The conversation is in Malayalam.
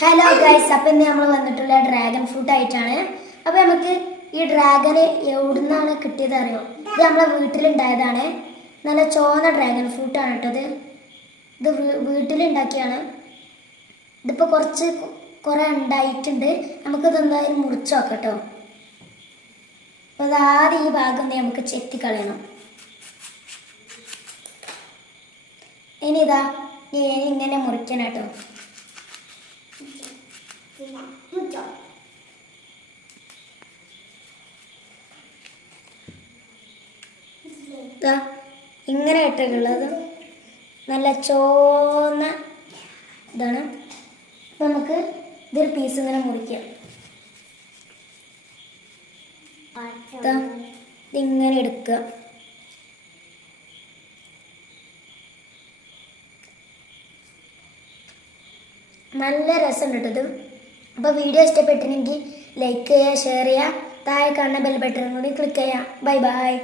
ഹലോ ഗൈസ്, അപ്പം ഇന്ന് നമ്മൾ വന്നിട്ടുള്ള ഡ്രാഗൺ ഫ്രൂട്ട് ആയിട്ടാണ്. അപ്പം നമുക്ക് ഈ ഡ്രാഗന് എവിടുന്നാണ് കിട്ടിയത് അറിയോ? ഇത് നമ്മളെ വീട്ടിലുണ്ടായതാണ്. നല്ല ചുവന്ന ഡ്രാഗൺ ഫ്രൂട്ടാണ് കേട്ടത്. ഇത് വീട്ടിലുണ്ടാക്കിയാണ്. ഇതിപ്പോൾ കുറേ ഉണ്ടായിട്ടുണ്ട്. നമുക്കിത് എന്തായാലും മുറിച്ച് നോക്കാം കേട്ടോ. അപ്പോൾ അതാദ്യം ഈ ഭാഗം നമുക്ക് ചെത്തിക്കളയണം. ഇനി ഇങ്ങനെ മുറിക്കണം കേട്ടോ. ഇങ്ങനെ ഇട്ടുള്ളത് നല്ല ചോന്ന ഇതാണ്. അപ്പം നമുക്ക് ഇതൊരു പീസ് ഇങ്ങനെ മുറിക്കാം. ഇതിങ്ങനെ എടുക്കുക. നല്ല രസമുണ്ട് കേട്ടത്. അപ്പോൾ വീഡിയോ ഇഷ്ടപ്പെട്ടിട്ടുണ്ടെങ്കിൽ ലൈക്ക് ചെയ്യുക, ഷെയർ ചെയ്യുക, താഴെ കാണുന്ന ബെൽ ബട്ടൺ കൂടി ക്ലിക്ക് ചെയ്യുക. Bye bye.